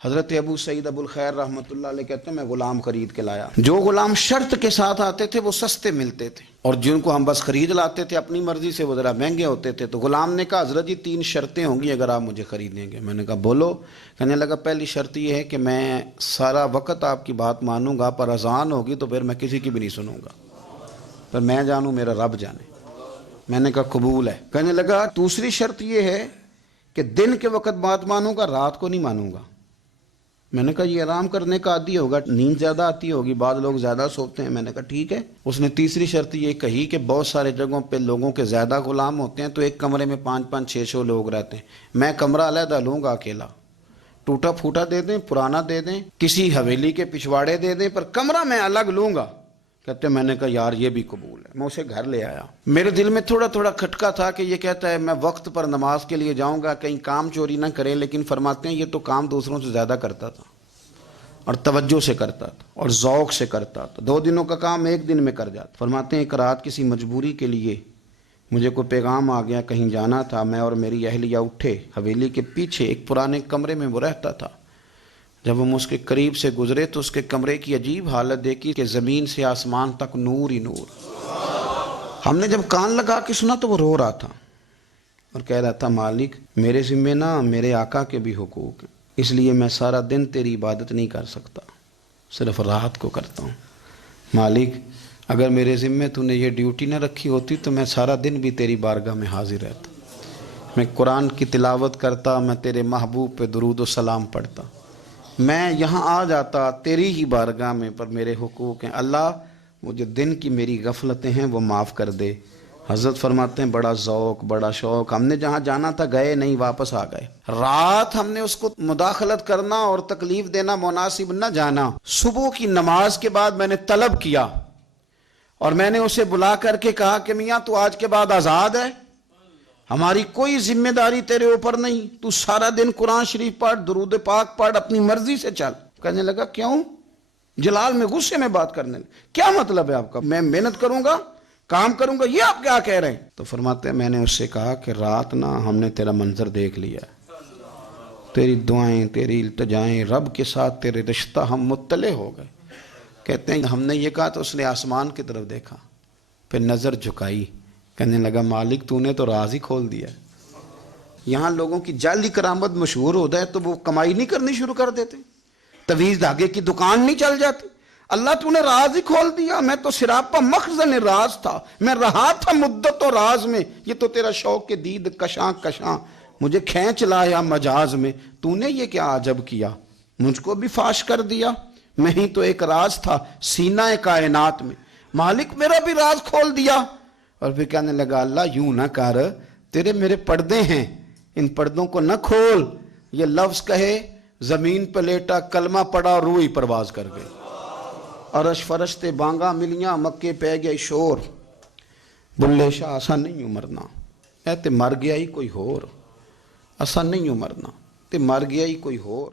حضرت ابو سعید ابو الخیر رحمۃ اللہ علیہ کہتے ہیں میں غلام خرید کے لایا. جو غلام شرط کے ساتھ آتے تھے وہ سستے ملتے تھے، اور جن کو ہم بس خرید لاتے تھے اپنی مرضی سے وہ ذرا مہنگے ہوتے تھے. تو غلام نے کہا حضرت جی 3 شرطیں ہوں گی اگر آپ مجھے خریدیں گے. میں نے کہا بولو. کہنے لگا پہلی شرط یہ ہے کہ میں سارا وقت آپ کی بات مانوں گا، پر اذان ہوگی تو پھر میں کسی کی بھی نہیں سنوں گا، پر میں جانوں میرا رب جانے. میں نے کہا قبول ہے. کہنے لگا دوسری شرط یہ ہے کہ دن کے وقت بات مانوں گا، رات کو نہیں مانوں گا. میں نے کہا یہ آرام کرنے کا عادی ہوگا، نیند زیادہ آتی ہوگی، بعض لوگ زیادہ سوتے ہیں. میں نے کہا ٹھیک ہے. اس نے تیسری شرط یہ کہی کہ بہت سارے جگہوں پہ لوگوں کے زیادہ غلام ہوتے ہیں تو ایک کمرے میں 5-5 6 لوگ رہتے ہیں. میں کمرہ علیحدہ لوں گا اکیلا، ٹوٹا پھوٹا دے دیں، پرانا دے دیں، کسی حویلی کے پچھواڑے دے دیں، پر کمرہ میں الگ لوں گا. کہتے میں نے کہا یار یہ بھی قبول ہے. میں اسے گھر لے آیا. میرے دل میں تھوڑا تھوڑا کھٹکا تھا کہ یہ کہتا ہے میں وقت پر نماز کے لیے جاؤں گا، کہیں کام چوری نہ کرے، لیکن فرماتے ہیں یہ تو کام دوسروں سے زیادہ کرتا تھا اور توجہ سے کرتا تھا اور ذوق سے کرتا تھا. 2 دنوں کا کام 1 دن میں کر جاتا. فرماتے ہیں ایک رات کسی مجبوری کے لیے مجھے کوئی پیغام آ گیا، کہیں جانا تھا. میں اور میری اہلیہ اٹھے، حویلی کے پیچھے ایک پرانے کمرے میں وہ رہتا تھا. جب ہم اس کے قریب سے گزرے تو اس کے کمرے کی عجیب حالت دیکھی کہ زمین سے آسمان تک نور ہی نور. ہم نے جب کان لگا کے سنا تو وہ رو رہا تھا اور کہہ رہا تھا مالک میرے ذمہ نہ میرے آقا کے بھی حقوق ہیں، اس لیے میں سارا دن تیری عبادت نہیں کر سکتا، صرف رات کو کرتا ہوں. مالک اگر میرے ذمہ تو نے یہ ڈیوٹی نہ رکھی ہوتی تو میں سارا دن بھی تیری بارگاہ میں حاضر رہتا، میں قرآن کی تلاوت کرتا، میں تیرے محبوب پہ درود و سلام پڑھتا، میں یہاں آ جاتا تیری ہی بارگاہ میں، پر میرے حقوق ہیں. اللہ وہ جو دن کی میری غفلتیں ہیں وہ معاف کر دے. حضرت فرماتے ہیں بڑا ذوق بڑا شوق. ہم نے جہاں جانا تھا گئے نہیں، واپس آ گئے. رات ہم نے اس کو مداخلت کرنا اور تکلیف دینا مناسب نہ جانا. صبح کی نماز کے بعد میں نے طلب کیا اور میں نے اسے بلا کر کے کہا کہ میاں تو آج کے بعد آزاد ہے، ہماری کوئی ذمہ داری تیرے اوپر نہیں، تو سارا دن قرآن شریف پڑھ، درود پاک پڑھ، اپنی مرضی سے چل. کہنے لگا کیوں؟ جلال میں غصے میں بات کرنے لگا. کیا مطلب ہے آپ کا؟ میں محنت کروں گا، کام کروں گا، یہ آپ کیا کہہ رہے ہیں؟ تو فرماتے ہیں میں نے اس سے کہا کہ رات نا ہم نے تیرا منظر دیکھ لیا، تیری دعائیں تیری التجائیں، رب کے ساتھ تیرے رشتہ ہم مطلع ہو گئے. کہتے ہیں ہم نے یہ کہا تو اس نے آسمان کی طرف دیکھا، پھر نظر جھکائی. کہنے لگا مالک تو نے تو راز ہی کھول دیا. یہاں لوگوں کی جعلی کرامت مشہور ہو جائے تو وہ کمائی نہیں کرنی شروع کر دیتے، تویز دھاگے کی دکان نہیں چل جاتی. اللہ تو نے راز ہی کھول دیا. میں تو سراپا مخزن راز تھا، میں رہا تھا مدت و راز میں، یہ تو تیرا شوق کے دید کشاں کشاں مجھے کھینچ لایا مجاز میں. تو نے یہ کیا عجب کیا، مجھ کو بھی فاش کر دیا. میں ہی تو ایک راز تھا سینہ کائنات میں، مالک میرا بھی راز کھول دیا. اور پھر کہنے لگا اللہ یوں نہ کر، تیرے میرے پردے ہیں، ان پردوں کو نہ کھول. یہ لفظ کہے زمین پہ لیٹا، کلمہ پڑا، روح ہی پرواز کر گئی. عرش فرشتے بانگا ملیاں، مکے پہ گئے شور. بلے شاہ اسا نہیں مرنا، اے تے مر گیا ہی کوئی ہور. اسا نہیں مرنا تے مر گیا ہی کوئی ہور.